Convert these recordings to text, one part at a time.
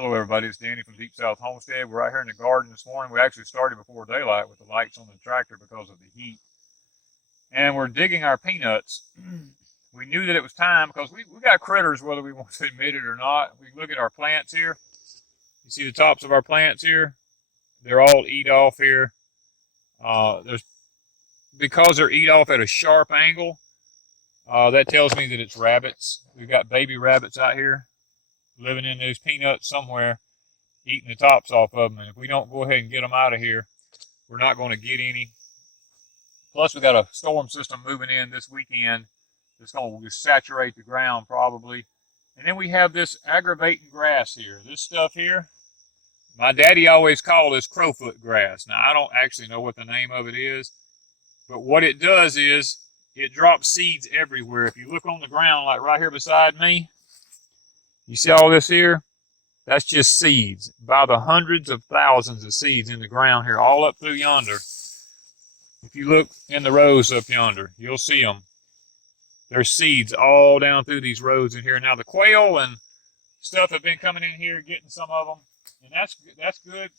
Hello everybody, it's Danny from Deepsouth Homestead. We're right here in the garden this morning. We actually started before daylight with the lights on the tractor because of the heat. And we're digging our peanuts. We knew that it was time because we got critters whether we want to admit it or not. We look at our plants here. You see the tops of our plants here? They're all eat off here. Because they're eat off at a sharp angle, that tells me that it's rabbits. We've got baby rabbits out here living in those peanuts somewhere, eating the tops off of them. And if we don't go ahead and get them out of here, we're not going to get any. Plus, we got a storm system moving in this weekend that's going to saturate the ground probably. And then we have this aggravating grass here. This stuff here, my daddy always called this crowfoot grass. Now, I don't actually know what the name of it is, but what it does is it drops seeds everywhere. If you look on the ground, like right here beside me, you see all this here? That's just seeds. By the hundreds of thousands of seeds in the ground here, all up through yonder. If you look in the rows up yonder, you'll see them. There's seeds all down through these rows in here. Now the quail and stuff have been coming in here, getting some of them, and that's good.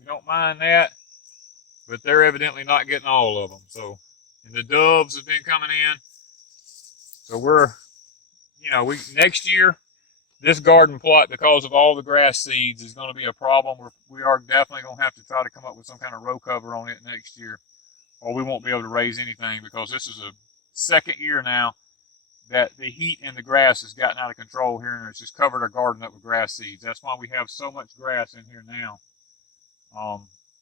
We don't mind that, but they're evidently not getting all of them. So, and the doves have been coming in. So we're, next year, this garden plot, because of all the grass seeds, is going to be a problem. We are definitely going to have to try to come up with some kind of row cover on it next year, or we won't be able to raise anything, because this is a second year now that the heat in the grass has gotten out of control here, and it's just covered our garden up with grass seeds. That's why we have so much grass in here now.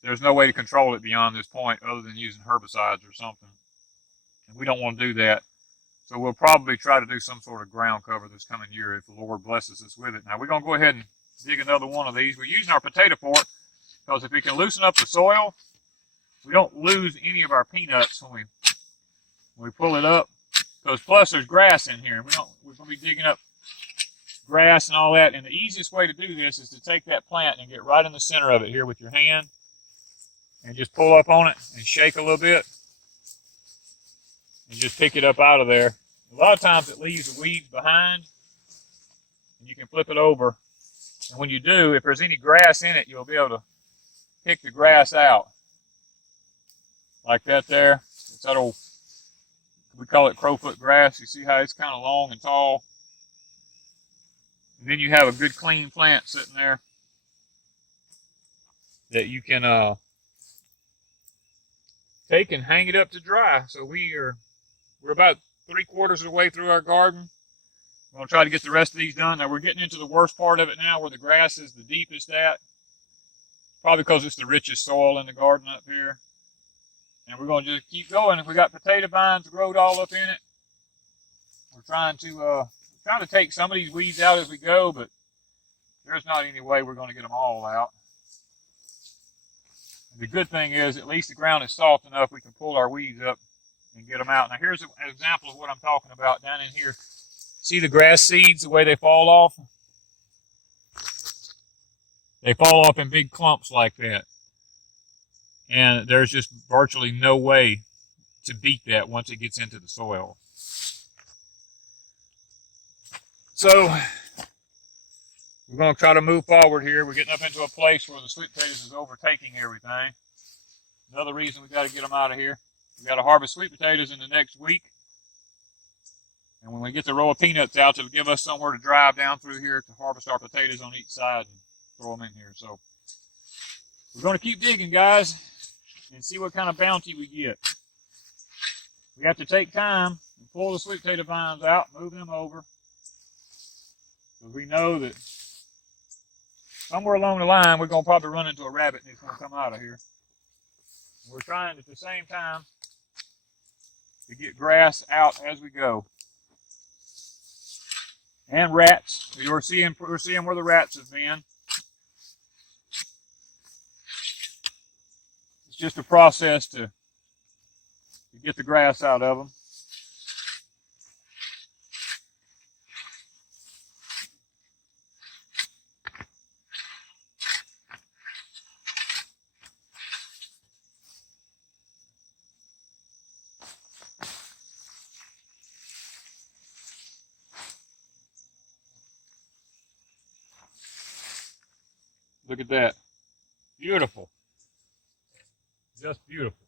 There's no way to control it beyond this point other than using herbicides or something, and we don't want to do that. So we'll probably try to do some sort of ground cover this coming year if the Lord blesses us with it. Now we're going to go ahead and dig another one of these. We're using our potato fork because if we can loosen up the soil, we don't lose any of our peanuts when we pull it up. Because plus there's grass in here. We're going to be digging up grass and all that. And the easiest way to do this is to take that plant and get right in the center of it here with your hand and just pull up on it and shake a little bit. And just pick it up out of there. A lot of times it leaves the weeds behind, and you can flip it over. And when you do, if there's any grass in it, you'll be able to pick the grass out. Like that there. It's that old, we call it crowfoot grass. You see how it's kind of long and tall? And then you have a good clean plant sitting there that you can take and hang it up to dry. So we're about 3/4 of the way through our garden. We're going to try to get the rest of these done. Now, we're getting into the worst part of it now where the grass is the deepest at. Probably because it's the richest soil in the garden up here. And we're going to just keep going. If we got potato vines growed all up in it, we're trying to take some of these weeds out as we go, but there's not any way we're going to get them all out. And the good thing is at least the ground is soft enough we can pull our weeds up and get them out. Now here's an example of what I'm talking about down in here. See the grass seeds, the way they fall off? They fall off in big clumps like that. And there's just virtually no way to beat that once it gets into the soil. So we're going to try to move forward here. We're getting up into a place where the sweet potatoes is overtaking everything. Another reason we got to get them out of here. We got to harvest sweet potatoes in the next week. And when we get the row of peanuts out, it'll give us somewhere to drive down through here to harvest our potatoes on each side and throw them in here. So we're going to keep digging, guys, and see what kind of bounty we get. We have to take time and pull the sweet potato vines out, move them over. Because we know that somewhere along the line, we're going to probably run into a rabbit and it's going to come out of here. We're trying at the same time to get grass out as we go. And rats. We're seeing where the rats have been. It's just a process to get the grass out of them. Look at that. Beautiful. Just beautiful.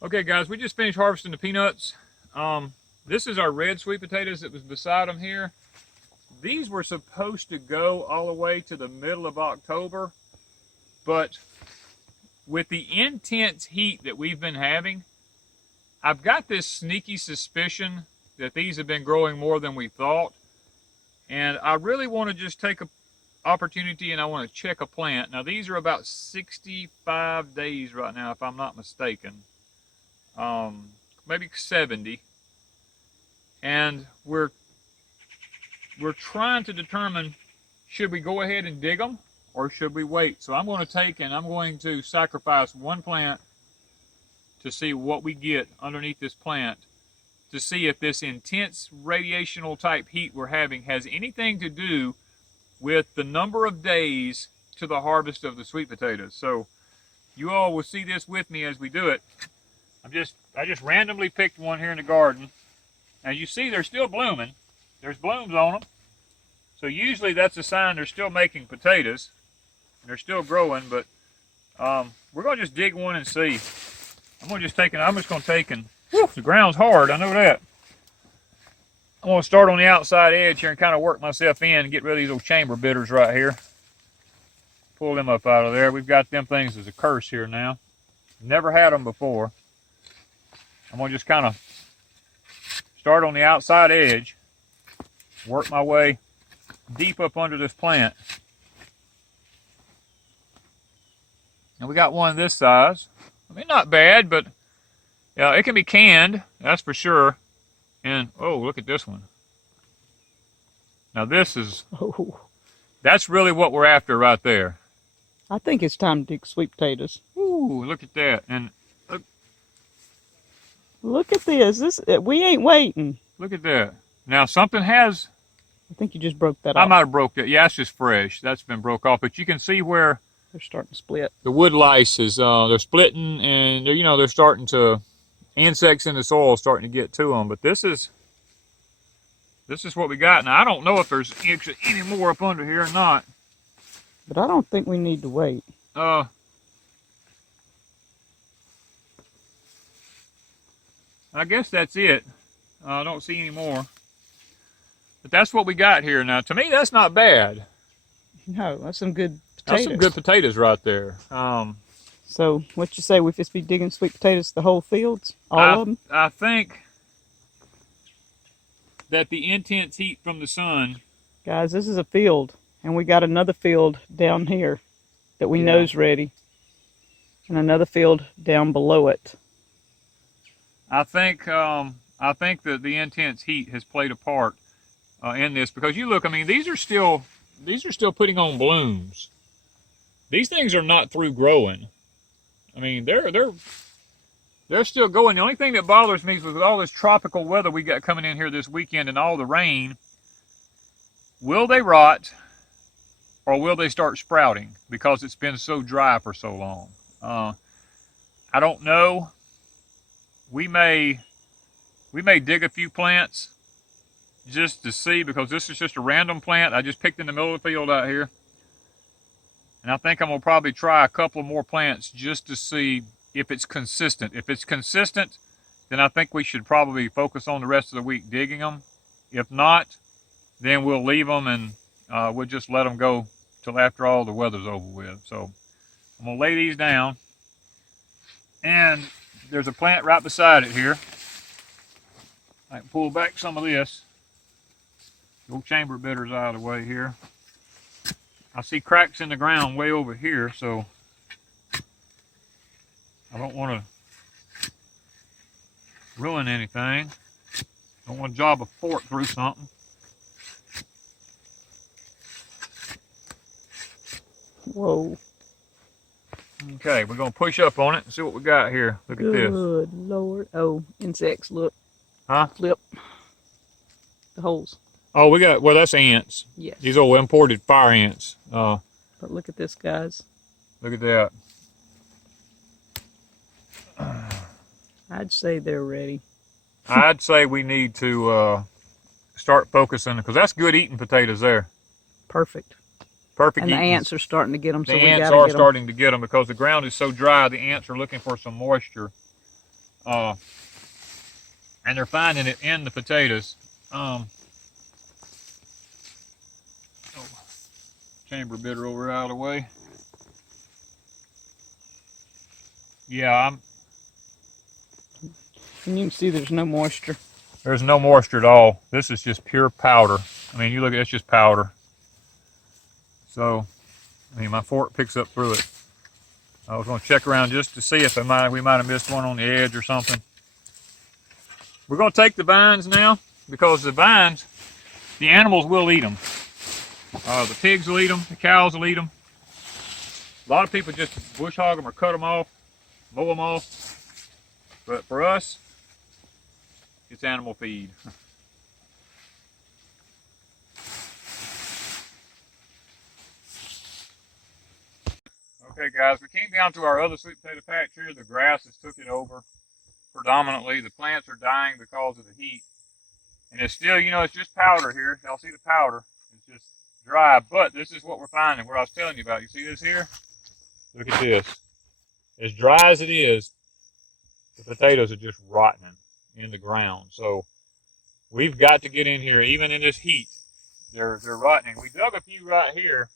Okay, guys, we just finished harvesting the peanuts. This is our red sweet potatoes that was beside them here. These were supposed to go all the way to the middle of October, but with the intense heat that we've been having, I've got this sneaky suspicion that these have been growing more than we thought. And I really want to just take an opportunity and I want to check a plant. Now, these are about 65 days right now, if I'm not mistaken. Maybe 70. And we're trying to determine, should we go ahead and dig them or should we wait? So I'm going to take and I'm going to sacrifice one plant to see what we get underneath this plant, to see if this intense radiational type heat we're having has anything to do with the number of days to the harvest of the sweet potatoes. So you all will see this with me as we do it. I just randomly picked one here in the garden. As you see, they're still blooming. There's blooms on them. So usually that's a sign they're still making potatoes. They're still growing, but we're going to just dig one and see. I'm just going to take and, whew, the ground's hard, I know that. I'm going to start on the outside edge here and kind of work myself in and get rid of these old chamber bitters right here. Pull them up out of there. We've got them things as a curse here now. Never had them before. I'm going to just kind of start on the outside edge, work my way deep up under this plant. And we got one this size. I mean, not bad, but yeah, it can be canned, that's for sure. And, oh, look at this one. Now this is, that's really what we're after right there. I think it's time to dig sweet potatoes. Ooh, look at that. And look at this. We ain't waiting. Look at that. Now something has, I think you just broke that off. I might have broke that. Yeah, it's just fresh. That's been broke off. But you can see where they're starting to split. The wood lice is, they're splitting and they're starting to, insects in the soil starting to get to them. But this is what we got. Now I don't know if there's any more up under here or not. But I don't think we need to wait. I guess that's it. I don't see any more. But that's what we got here. Now, to me, that's not bad. No, that's some good potatoes. That's some good potatoes right there. So, what you say, we just be digging sweet potatoes the whole fields? All of them? I think that the intense heat from the sun... Guys, this is a field. And we got another field down here that we know's ready. And another field down below it. I think that the intense heat has played a part in this, because you look, I mean, these are still putting on blooms. These things are not through growing. I mean, they're still going. The only thing that bothers me is with all this tropical weather we got coming in here this weekend and all the rain, will they rot or will they start sprouting because it's been so dry for so long? I don't know. We may dig a few plants just to see, because this is just a random plant I just picked in the middle of the field out here. And I think I'm going to probably try a couple more plants just to see if it's consistent. If it's consistent, then I think we should probably focus on the rest of the week digging them. If not, then we'll leave them and we'll just let them go till after all the weather's over with. So I'm going to lay these down. And there's a plant right beside it here. I can pull back some of this. The old chamber bitters out of the way here. I see cracks in the ground way over here, so I don't want to ruin anything. Don't want to job a fork through something. Whoa. Okay, we're gonna push up on it and see what we got here. Look at this. Good Lord. Oh, insects, look. Huh? Flip the holes. Oh, we got, well, that's ants. Yes. These old imported fire ants. But look at this, guys. Look at that. I'd say they're ready. I'd say we need to start focusing, because that's good eating potatoes there. Perfect. Perfect And eating. The ants are starting to get them, so the we ants gotta are get them. starting to get them because the ground is so dry. The ants are looking for some moisture, and they're finding it in the potatoes. Chamber bitter over out of the way. Yeah, And you can see there's no moisture. there's no moisture at all. This is just pure powder. I mean, you look at it, it's just powder. So, I mean, my fork picks up through it. I was going to check around just to see if we might have missed one on the edge or something. We're going to take the vines now, because the vines, the animals will eat them. The pigs will eat them. The cows will eat them. A lot of people just bush hog them or cut them off, mow them off. But for us, it's animal feed. Okay, guys, we came down to our other sweet potato patch here. The grass has took it over predominantly. The plants are dying because of the heat. And it's still, you know, it's just powder here. Y'all see the powder. It's just dry, but this is what we're finding, what I was telling you about. You see this here? Look at this. As dry as it is, the potatoes are just rotting in the ground. So we've got to get in here, even in this heat. They're rotting. We dug a few right here.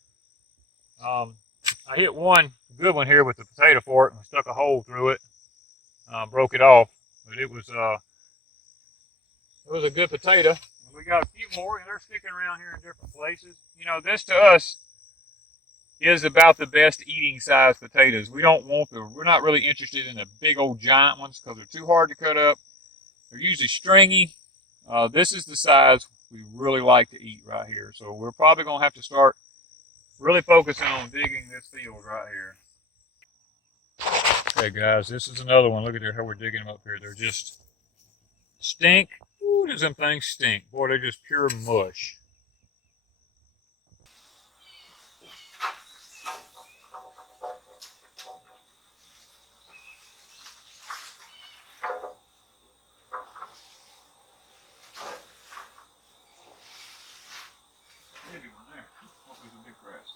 I hit one good one here with the potato fork and stuck a hole through it. Broke it off, but it was a good potato. We got a few more, and they're sticking around here in different places. You know, this to us is about the best eating size potatoes. We're not really interested in the big old giant ones because they're too hard to cut up. They're usually stringy. This is the size we really like to eat right here. So we're probably going to have to start really focusing on digging this field right here. Okay, guys, this is another one. Look at how we're digging them up here. They're just stink. Ooh, does them things stink. Boy, they're just pure mush. Maybe one there. Hope there's a big grass.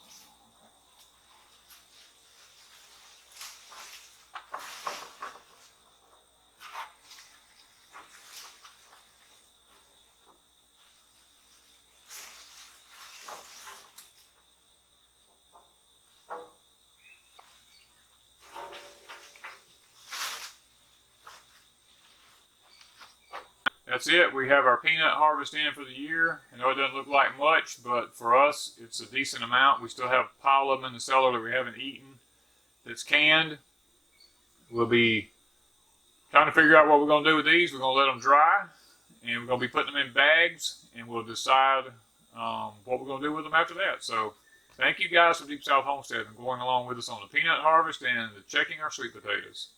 That's it. We have our peanut harvest in for the year. I know it doesn't look like much, but for us, it's a decent amount. We still have a pile of them in the cellar that we haven't eaten that's canned. We'll be trying to figure out what we're going to do with these. We're going to let them dry, and we're going to be putting them in bags, and we'll decide what we're going to do with them after that. So thank you guys for Deepsouth Homestead and going along with us on the peanut harvest and checking our sweet potatoes.